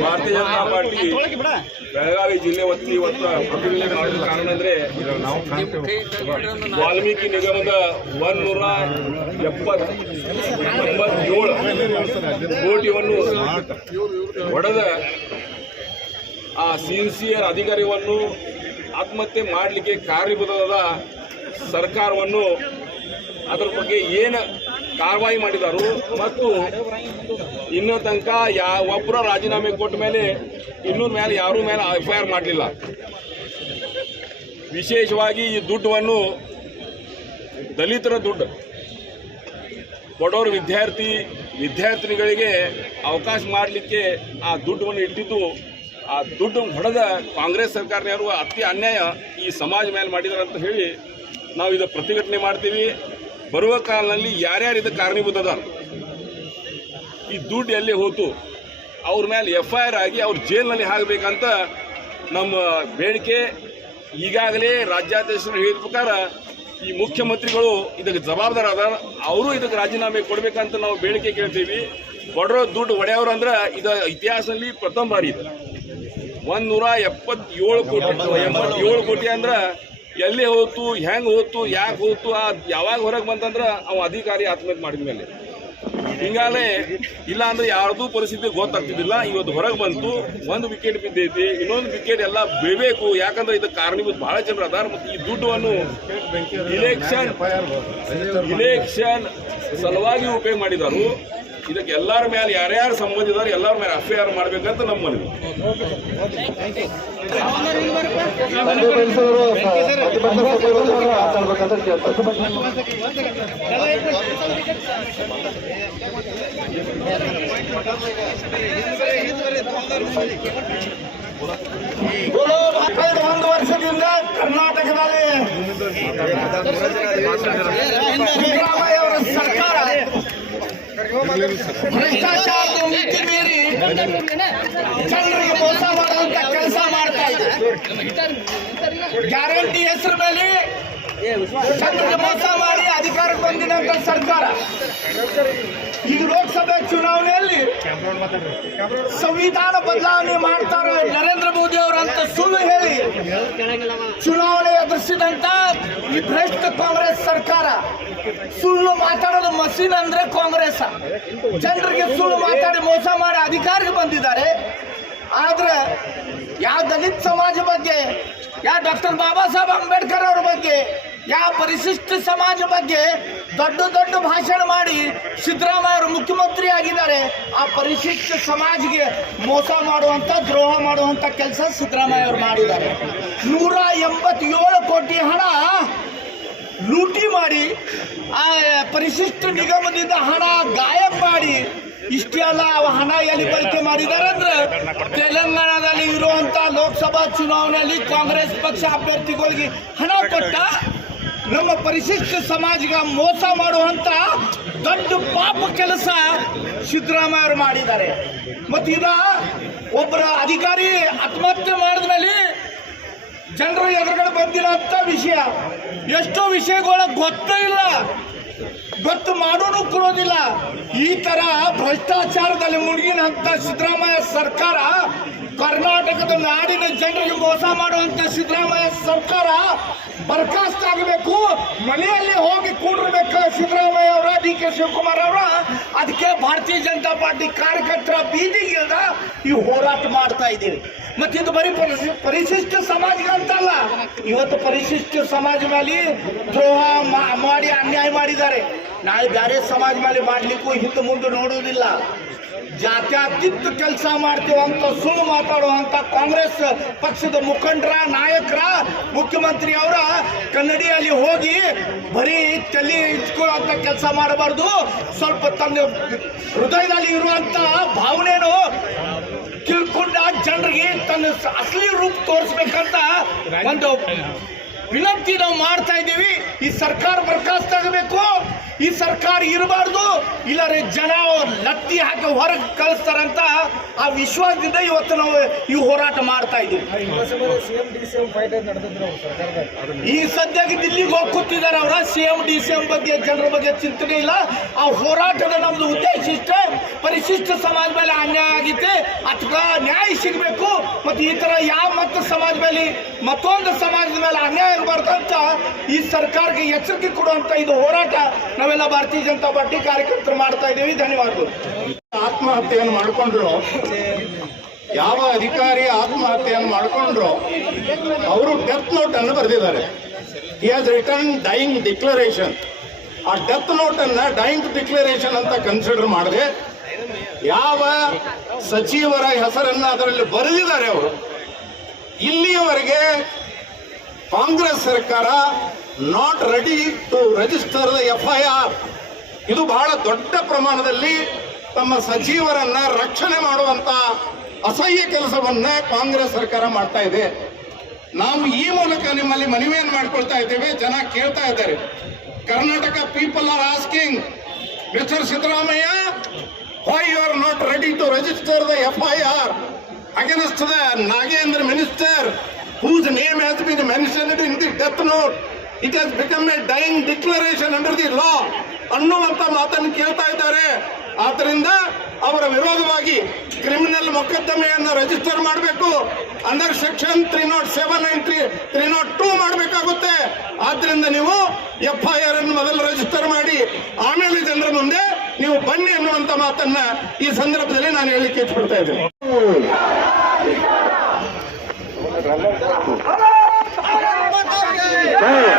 ಭಾರತೀಯ ಜನತಾ ಪಾರ್ಟಿ ಬೆಳಗಾವಿ ಜಿಲ್ಲೆ ವತಿ ಇವತ್ತು ಪ್ರತಿಭಟನೆ ಮಾಡಿದ ಕಾರಣ ಅಂದ್ರೆ ವಾಲ್ಮೀಕಿ ನಿಗಮದ ಒಂದೂರ ಎಪ್ಪತ್ ಎಂಬತ್ತೇಳು ಕೋಟಿಯನ್ನು ಒಡೆದ ಆ ಸಿನ್ಸಿಯರ್ ಅಧಿಕಾರಿಯನ್ನು ಆತ್ಮಹತ್ಯೆ ಮಾಡಲಿಕ್ಕೆ ಕಾರ್ಯಭೂತವಾದ ಸರ್ಕಾರವನ್ನು ಅದರ ಬಗ್ಗೆ ಏನು ಕಾರ್ಯವಾಹಿ ಮಾಡಿದರು. ಮತ್ತು ಇನ್ನೂ ತನಕ ಯಾ ಒಬ್ಬರ ರಾಜೀನಾಮೆ ಕೊಟ್ಟ ಮೇಲೆ ಇನ್ನೂ ಮೇಲೆ ಯಾರೂ ಮೇಲೆ ಎಫ್ ಐ ಆರ್ ಮಾಡಲಿಲ್ಲ. ವಿಶೇಷವಾಗಿ ಈ ದುಡ್ಡನ್ನು ದಲಿತರ ದುಡ್ಡು ಕೊಡೋರು ವಿದ್ಯಾರ್ಥಿ ವಿದ್ಯಾರ್ಥಿನಿಗಳಿಗೆ ಅವಕಾಶ ಮಾಡಲಿಕ್ಕೆ ಆ ದುಡ್ಡನ್ನು ಇಟ್ಟಿದ್ದು, ಆ ದುಡ್ಡು ಹೊಡೆದ ಕಾಂಗ್ರೆಸ್ ಸರ್ಕಾರನವರು ಅತಿ ಅನ್ಯಾಯ ಈ ಸಮಾಜ ಮೇಲೆ ಮಾಡಿದ್ದಾರೆ ಅಂತ ಹೇಳಿ ನಾವು ಇದು ಪ್ರತಿಭಟನೆ ಮಾಡ್ತೀವಿ. ಬರುವ ಕಾಲದಲ್ಲಿ ಯಾರ್ಯಾರು ಇದಕ್ಕೆ ಕಾರಣೀಭೂತದ ಈ ದುಡ್ಡು ಎಲ್ಲಿ ಹೋತು? ಅವ್ರ ಮೇಲೆ ಎಫ್ ಐ ಆರ್ ಆಗಿ ಅವ್ರು ಜೈಲಿನಲ್ಲಿ ಹಾಕಬೇಕಂತ ನಮ್ಮ ಬೇಡಿಕೆ ಈಗಾಗಲೇ ರಾಜ್ಯಾಧ್ಯಕ್ಷರು ಹೇಳಿದ ಪ್ರಕಾರ ಈ ಮುಖ್ಯಮಂತ್ರಿಗಳು ಇದಕ್ಕೆ ಜವಾಬ್ದಾರ ಅವರು ಇದಕ್ಕೆ ರಾಜೀನಾಮೆ ಕೊಡಬೇಕಂತ ನಾವು ಬೇಡಿಕೆ ಕೇಳ್ತೀವಿ. ಬಡರೋ ದುಡ್ಡು ಒಡೆಯವರು ಅಂದ್ರೆ ಇದು ಇತಿಹಾಸದಲ್ಲಿ ಪ್ರಥಮ ಬಾರಿ ಇದೆ. ಒಂದು ನೂರ ಎಪ್ಪತ್ತೇಳು ಕೋಟಿ ಎಂಬತ್ತೇಳು ಕೋಟಿ ಅಂದ್ರೆ ಎಲ್ಲಿ ಹೋಯ್ತು ಹೆಂಗೆ ಹೋಯ್ತು ಯಾಕೆ ಹೋಯ್ತು ಆ ಯಾವಾಗ ಹೊರಗೆ ಬಂತಂದ್ರೆ ಅವ ಅಧಿಕಾರಿ ಆತ್ಮಹತ್ಯೆ ಮಾಡಿದ ಮೇಲೆ. ಹಿಂಗಾಲೆ ಇಲ್ಲ ಅಂದ್ರೆ ಯಾರ್ದು ಪರಿಸ್ಥಿತಿ ಗೊತ್ತಾಗ್ತಿದ್ದಿಲ್ಲ. ಇವತ್ತು ಹೊರಗೆ ಬಂತು, ಒಂದು ವಿಕೆಟ್ ಬಿದ್ದೈತಿ, ಇನ್ನೊಂದು ವಿಕೆಟ್ ಎಲ್ಲ ಬೇಬೇಕು ಯಾಕಂದ್ರೆ ಇದಕ್ಕೆ ಕಾರಣೀಭೂತ ಬಹಳ ಜನರ ಅದಾರ ಮತ್ತು ಈ ದುಡ್ಡನ್ನು ಇಲೆಕ್ಷನ್ ಇಲೆಕ್ಷನ್ ಸಲುವಾಗಿ ಉಪಯೋಗ ಮಾಡಿದರು ಇದಕ್ಕೆ ಎಲ್ಲರ ಮೇಲೆ ಯಾರ್ಯಾರು ಸಂಬಂಧ ಇದ್ದಾರೆ ಎಲ್ಲರ ಮೇಲೆ ಎಫ್ ಐ ಆರ್ ಮಾಡ್ಬೇಕಂತ ನಮ್ಮ ಮನವಿ. ಒಂದು ವರ್ಷದಿಂದ ಕರ್ನಾಟಕದಲ್ಲಿ ಸಿದ್ದರಾಮಯ್ಯ ಅವರ ಸರ್ಕಾರ ಭ್ರಷ್ಟಾಚಾರದ ಮಿತಿ ಮೀರಿ ಜನರಿಗೆ ಮೋಸ ಮಾಡುವಂತ ಕೆಲಸ ಮಾಡ್ತಾ ಇದೆ. ಗ್ಯಾರಂಟಿ ಹೆಸರು ಮೇಲೆ ಜನರಿಗೆ ಮೋಸ ಮಾಡಿ ಅಧಿಕಾರಕ್ಕೆ ಬಂದಿದಂತ ಸರ್ಕಾರ. ಈಗ ಲೋಕಸಭೆ ಚುನಾವಣೆಯಲ್ಲಿ ಸಂವಿಧಾನ ಬದಲಾವಣೆ ಮಾಡ್ತಾರೆ ನರೇಂದ್ರ ಮೋದಿ ಅವರಂತ ಸುಳ್ಳು ಹೇಳಿ. ಚುನಾವಣೆ ಎದುರಿಸಿದಂತ ಈ ಭ್ರಷ್ಟ ಕಾಂಗ್ರೆಸ್ ಸರ್ಕಾರ. ಸುಳ್ಳು ಮಾತಾಡೋದು ಮಸೀನ್ ಅಂದ್ರೆ ಕಾಂಗ್ರೆಸ್. ಜನರಿಗೆ ಸುಳ್ಳು ಮಾತಾಡಿ ಮೋಸ ಮಾಡಿ ಅಧಿಕಾರಿಗೆ ಬಂದಿದ್ದಾರೆ. ಆದ್ರೆ ಯಾವ ದಲಿತ ಸಮಾಜ ಬಗ್ಗೆ, ಯಾವ ಡಾಕ್ಟರ್ ಬಾಬಾ ಸಾಹೇಬ್ ಅಂಬೇಡ್ಕರ್ ಅವ್ರ ಬಗ್ಗೆ ಯಾವ ಪರಿಶಿಷ್ಟ ಸಮಾಜ ಬಗ್ಗೆ ದೊಡ್ಡ ದೊಡ್ಡ ಭಾಷಣ ಮಾಡಿ ಸಿದ್ದರಾಮಯ್ಯ ಅವರು ಮುಖ್ಯಮಂತ್ರಿ ಆಗಿದ್ದಾರೆ, ಆ ಪರಿಶಿಷ್ಟ ಸಮಾಜಿಗೆ ಮೋಸ ಮಾಡುವಂತ, ದ್ರೋಹ ಮಾಡುವಂತ ಕೆಲಸ ಸಿದ್ದರಾಮಯ್ಯ ಅವರು ಮಾಡಿದ್ದಾರೆ. ನೂರ ಎಂಬತ್ತೇಳು ಕೋಟಿ ಹಣ ಲೂಟಿ ಮಾಡಿ, ಆ ಪರಿಶಿಷ್ಟ ನಿಗಮದಿಂದ ಹಣ ಗಾಯಬ್ ಮಾಡಿ ಇಷ್ಟೇ ಅಲ್ಲ ಅವ ಹಣ ಎಲ್ಲಿ ಬಳಕೆ ಮಾಡಿದ್ದಾರೆ ಅಂದ್ರೆ ತೆಲಂಗಾಣದಲ್ಲಿ ಇರುವಂತ ಲೋಕಸಭಾ ಚುನಾವಣೆಯಲ್ಲಿ ಕಾಂಗ್ರೆಸ್ ಪಕ್ಷ ಅಭ್ಯರ್ಥಿಗಳಿಗೆ ಹಣ ಕೊಟ್ಟ ನಮ್ಮ ಪರಿಶಿಷ್ಟ ಸಮಾಜಕ್ಕೆ ಮೋಸ ಮಾಡುವಂತ ದೊಡ್ಡ ಪಾಪ ಕೆಲಸ ಸಿದ್ದರಾಮಯ್ಯ ಅವರು ಮಾಡಿದ್ದಾರೆ. ಮತ್ತು ಇದ ಒಬ್ಬರ ಅಧಿಕಾರಿ ಆತ್ಮಹತ್ಯೆ ಮಾಡಿದ್ಮೇಲೆ ಜನರು ಎದುರುಗಡೆ ಅಂತ ವಿಷಯ. ಎಷ್ಟೋ ವಿಷಯಗಳ ಗೊತ್ತೇ ಇಲ್ಲ. ಗೊತ್ತು ಮಾಡೋನು ಕೊಡೋದಿಲ್ಲ. ಈ ತರ ಭ್ರಷ್ಟಾಚಾರದಲ್ಲಿ ಮುಳುಗಿನಂತ ಸಿದ್ದರಾಮಯ್ಯ ಸರ್ಕಾರ ಕರ್ನಾಟಕದ ನಾಡಿನ ಜನರಿಗೆ ಮೋಸ ಮಾಡುವಂತ ಸಿದ್ದರಾಮಯ್ಯ ಸರ್ಕಾರ ಬರ್ಖಾಸ್ತ ಆಗಬೇಕು. ಮನೆಯಲ್ಲಿ ಹೋಗಿ ಕೂಡಿರ್ಬೇಕು ಸಿದ್ದರಾಮಯ್ಯ ಅವರ, ಡಿ ಕೆ ಶಿವಕುಮಾರ್ ಅವರ. ಅದಕ್ಕೆ ಭಾರತೀಯ ಜನತಾ ಪಾರ್ಟಿ ಕಾರ್ಯಕರ್ತರ ಬೀದಿಗಿಲ್ದ ಈ ಹೋರಾಟ ಮಾಡ್ತಾ ಇದ್ದೀವಿ. ಮತ್ತೆ ಇದು ಬರೀ ಪರಿಶಿ- ಪರಿಶಿಷ್ಟ ಸಮಾಜ ಅಂತಲ್ಲ ಇವತ್ತು ಪರಿಶಿಷ್ಟ ಸಮಾಜ ಮೇಲೆ ದ್ರೋಹ ಮಾಡಿ ಅನ್ಯಾಯ ಮಾಡಿದ್ದಾರೆ. ನಾಳೆ ಬೇರೆ ಸಮಾಜ ಮೇಲೆ ಮಾಡಲಿಕ್ಕೂ ಹಿಂದೆ ಮುಂದೆ ನೋಡುವುದಿಲ್ಲ. ಜಾತ್ಯತೀತ ಕೆಲಸ ಮಾಡ್ತೀವಂತ ಸುಳ್ಳು ಮಾತಾಡುವಂತ ಕಾಂಗ್ರೆಸ್ ಪಕ್ಷದ ಮುಖಂಡರ, ನಾಯಕರ, ಮುಖ್ಯಮಂತ್ರಿ ಅವರ ಕನ್ನಡಿಯಲ್ಲಿ ಹೋಗಿ ಬರೀ ತಲೆ ಇಟ್ಕೊಳ್ಳುವಂತ ಕೆಲಸ ಮಾಡಬಾರ್ದು. ಸ್ವಲ್ಪ ತನ್ನ ಹೃದಯದಲ್ಲಿ ಇರುವಂತ ಭಾವನೆನು ತಿಳ್ಕೊಂಡ ಜನರಿಗೆ ತನ್ನ ಅಸಲಿ ರೂಪ ತೋರಿಸ್ಬೇಕಂತ ಒಂದು ವಿನಂತಿ ನಾವು ಮಾಡ್ತಾ ಇದ್ದೀವಿ. ಈ ಸರ್ಕಾರ ಬರ್ಖಾಸ್ತ ಆಗಬೇಕು ಈ ಸರ್ಕಾರ ಇರಬಾರ್ದು ಇಲ್ಲಾರೆ ಜನ ಅವ್ರ್ ಲತ್ತಿ ಹಾಕಿ ಹೊರಗೆ ಕಳಿಸ್ತಾರಂತ ಆ ವಿಶ್ವಾಸದಿಂದ ಇವತ್ತು ನಾವು ಈ ಹೋರಾಟ ಮಾಡ್ತಾ ಇದ್ದೀವಿ. ಈ ಸದ್ಯಕ್ಕೆ ದಿಲ್ಲಿಗೆ ಹೋಗಿ ಕೂತಿದ್ದಾರೆ ಅವರ C M D C M ಬಗ್ಗೆ ಜನರ ಬಗ್ಗೆ ಚಿಂತನೆ ಇಲ್ಲ. ಆ ಹೋರಾಟದ ನಮ್ದು ಉದ್ದೇಶ ಇಷ್ಟೇ. ಪರಿಶಿಷ್ಟ ಸಮಾಜ ಮೇಲೆ ಅನ್ಯಾಯ ಆಗೈತೆ ಅಥವಾ ನ್ಯಾಯ ಸಿಗಬೇಕು. ಮತ್ತು ಈ ಥರ ಯಾವ ಮತ್ತು ಸಮಾಜ ಮೇಲೆ ಮತ್ತೊಂದು ಸಮಾಜದ ಮೇಲೆ ಅನ್ಯಾಯ ಆಗಬಾರ್ದು ಅಂತ ಈ ಸರ್ಕಾರಕ್ಕೆ ಎಚ್ಚರಿಕೆ ಕೊಡುವಂಥ ಇದು ಹೋರಾಟ. ನಾವೆಲ್ಲ ಭಾರತೀಯ ಜನತಾ ಪಾರ್ಟಿ ಕಾರ್ಯಕರ್ತರು ಮಾಡ್ತಾ ಇದ್ದೀವಿ. ಧನ್ಯವಾದಗಳು. ಆತ್ಮಹತ್ಯೆಯನ್ನು ಮಾಡಿಕೊಂಡ್ರು. ಯಾವ ಅಧಿಕಾರಿ ಆತ್ಮಹತ್ಯೆಯನ್ನು ಮಾಡಿಕೊಂಡ್ರು, ಅವರು ಡೆತ್ ನೋಟ್ ಅನ್ನು ಬರೆದಿದ್ದಾರೆ. He has written dying declaration ಆ ಡೆತ್ ನೋಟ್ ಅನ್ನ ಡೈಯಿಂಗ್ ಡಿಕ್ಲರೇಷನ್ ಅಂತ ಕನ್ಸಿಡರ್ ಮಾಡದೆ. ಯಾವ ಸಚಿವರ ಹೆಸರನ್ನ ಅದರಲ್ಲಿ ಬರೆದಿದ್ದಾರೆ ಅವರು, ಇಲ್ಲಿಯವರೆಗೆ ಕಾಂಗ್ರೆಸ್ ಸರ್ಕಾರ not ready to register the F I R ಇದು ಬಹಳ ದೊಡ್ಡ ಪ್ರಮಾಣದಲ್ಲಿ ತಮ್ಮ ಸಚಿವರನ್ನ ರಕ್ಷಣೆ ಮಾಡುವಂತ ಅಸಹ್ಯ ಕೆಲಸವನ್ನ ಕಾಂಗ್ರೆಸ್ ಸರ್ಕಾರ ಮಾಡ್ತಾ ಇದೆ. ನಾವು ಈ ಮೂಲಕ ನಿಮ್ಮಲ್ಲಿ ಮನವಿಯನ್ನು ಮಾಡ್ಕೊಳ್ತಾ ಇದ್ದೇವೆ. ಜನ ಕೇಳ್ತಾ ಇದ್ದಾರೆ. Karnataka people are asking mister Siddaramaiah why you are not ready to register the F I R against the Nagendra minister whose name has been mentioned in the death note. It has become a dying declaration under the law ಅನ್ನುವಂತ ಮಾತನ್ನು ಕೇಳ್ತಾ ಇದ್ದಾರೆ. ಆದ್ರಿಂದ ಅವರ ವಿರೋಧವಾಗಿ criminal ಮೊಕದ್ದಮೆಯನ್ನು register ಮಾಡಬೇಕು. Under section three nought seven nine three three nought two ಮಾಡಬೇಕಾಗುತ್ತೆ. ಆದ್ರಿಂದ ನೀವು ಎಫ್ ಐ ಆರ್ ಅನ್ನು ಮೊದಲು ರಿಜಿಸ್ಟರ್ ಮಾಡಿ. ಆಮೇಲೆ ಜನರ ಮುಂದೆ ನೀವು ಬನ್ನಿ ಅನ್ನುವಂತ ಮಾತನ್ನ ಈ ಸಂದರ್ಭದಲ್ಲಿ ನಾನು ಹೇಳಿಕ್ಕೆ ಇಚ್ಛಪಡ್ತಾ ಇದ್ದೇನೆ. ಜನವಿರೋಧಿ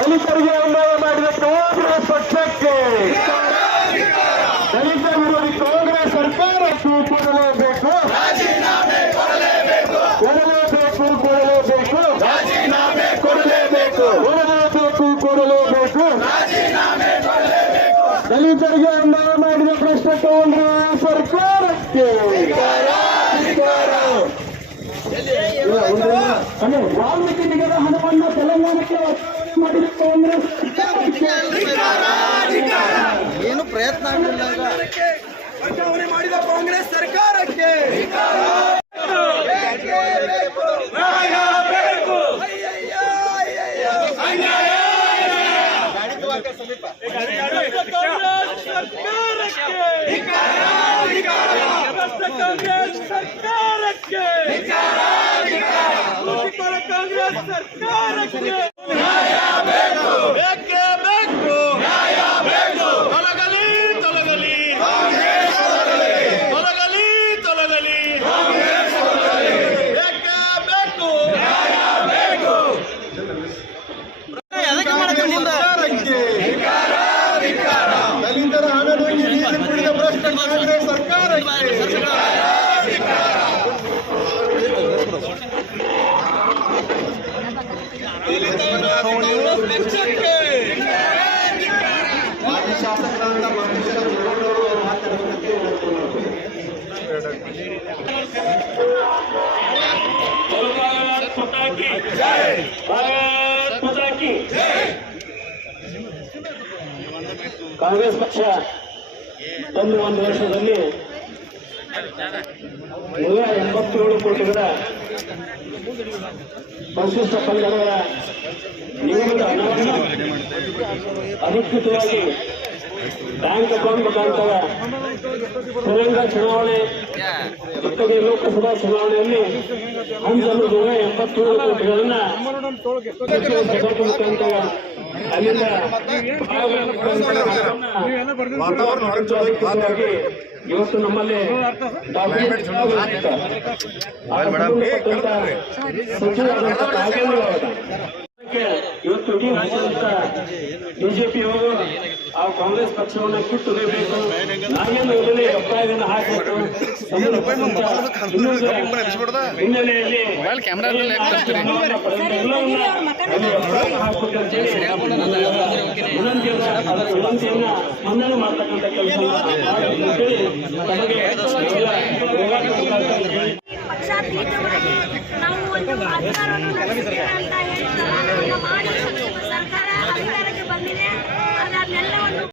ದಲಿತರಿಗೆ ಅನ್ಯಾಯ ಮಾಡಿದ ಕಾಂಗ್ರೆಸ್ ಪಕ್ಷಕ್ಕೆ ದಲಿತ ವಿರೋಧಿ ಕಾಂಗ್ರೆಸ್ ಸರ್ಕಾರ ಕೊಡಲೇಬೇಕು ಕೊಡಲೇಬೇಕು ಕೊಡಲೇಬೇಕು ಕೊಡಲೇಬೇಕು ಕೊಡಲೇಬೇಕು ಕೊಡಲೇಬೇಕು ದಲಿತರಿಗೆ ಅನ್ಯಾಯ ಮಾಡಿದ ಭ್ರಷ್ಟ ಕಾಂಗ್ರೆಸ್ ಸರ್ಕಾರಕ್ಕೆ ಅದೇ ವಾಲ್ಮೀಕಿ ನಿಗದ ಹಣವನ್ನು ತೆಲಂಗಾಣಕ್ಕೆ ಮಾಡಿದ ಕಾಂಗ್ರೆಸ್ ಏನು ಪ್ರಯತ್ನ ಆಗಲಿಲ್ಲ ವರ್ಗಾವಣೆ ಮಾಡಿದ ಕಾಂಗ್ರೆಸ್ ಸರ್ಕಾರಕ್ಕೆ. ಬೇಕೇ ಬೇಕು ತೊಲಗಲಿ ತೊಲಗಲಿ ತೊಲಗಲಿ ತೊಲಗಲಿ ಬೇಕೇ ಬೇಕು ಎದಕ್ಕೆ ಮಾಡ್ತೀವಿ ಮುಂದೆ ದಲಿತರ ಹಣವನ್ನು ನೀರು ಕುಡಿದ ಭ್ರಷ್ಟ ಕಾಂಗ್ರೆಸ್ ಸರ್ಕಾರಕ್ಕೆ ಕಾಂಗ್ರೆಸ್ ಪಕ್ಷ ಒಂದು ಒಂದು ವರ್ಷದಲ್ಲಿ ನೂರ ಎಂಬತ್ತೇಳು ಕೋಟಿಗಳ ಪರಿಶಿಷ್ಟ ಪಂಗಡಗಳ ನಿಯಮಿತ ಹಣವನ್ನು ಅಧಿಕೃತವಾಗಿ ಬ್ಯಾಂಕ್ ಅಕೌಂಟ್ ಮುಖಾಂತರ ತೆಲಂಗಾಣ ಚುನಾವಣೆ ಜೊತೆಗೆ ಲೋಕಸಭಾ ಚುನಾವಣೆಯಲ್ಲಿ ಹಂಚಲು ನೂರ ಎಂಬತ್ತೇಳು ಕೋಟಿಗಳನ್ನ ಮುಖಾಂತರ ಅಲ್ಲಿಂದ ಇವತ್ತು ನಮ್ಮಲ್ಲಿ ಡಾಕ್ಯುಮೆಂಟ್ ಸಚಿವರಾದಂಥ ನಾಗೇಂದ್ರ ಇವತ್ತು ಇಡೀ ರಾಜ್ಯಾದ್ಯಂತ ಬಿಜೆಪಿಯವರು ಆ ಕಾಂಗ್ರೆಸ್ ಪಕ್ಷವನ್ನು ಬೇಕು ನಾಗೇಂದ್ರ ಇದನ್ನೇ ಒತ್ತಾಯವನ್ನು ಹಾಕಬೇಕು? ಹಿನ್ನೆಲೆಯಲ್ಲಿ ವಿನಂತಿಯನ್ನ ಅದರ ವಿನಂತಿಯನ್ನ ಮನ್ನಣೆ ಮಾಡ್ತಕ್ಕಂಥ ಕೆಲಸ. ಪಕ್ಷಾತೀತವಾಗಿ ನಾವು ಒಂದು ಅಧಿಕಾರವನ್ನು ಅಂತ ಸರ್ಕಾರ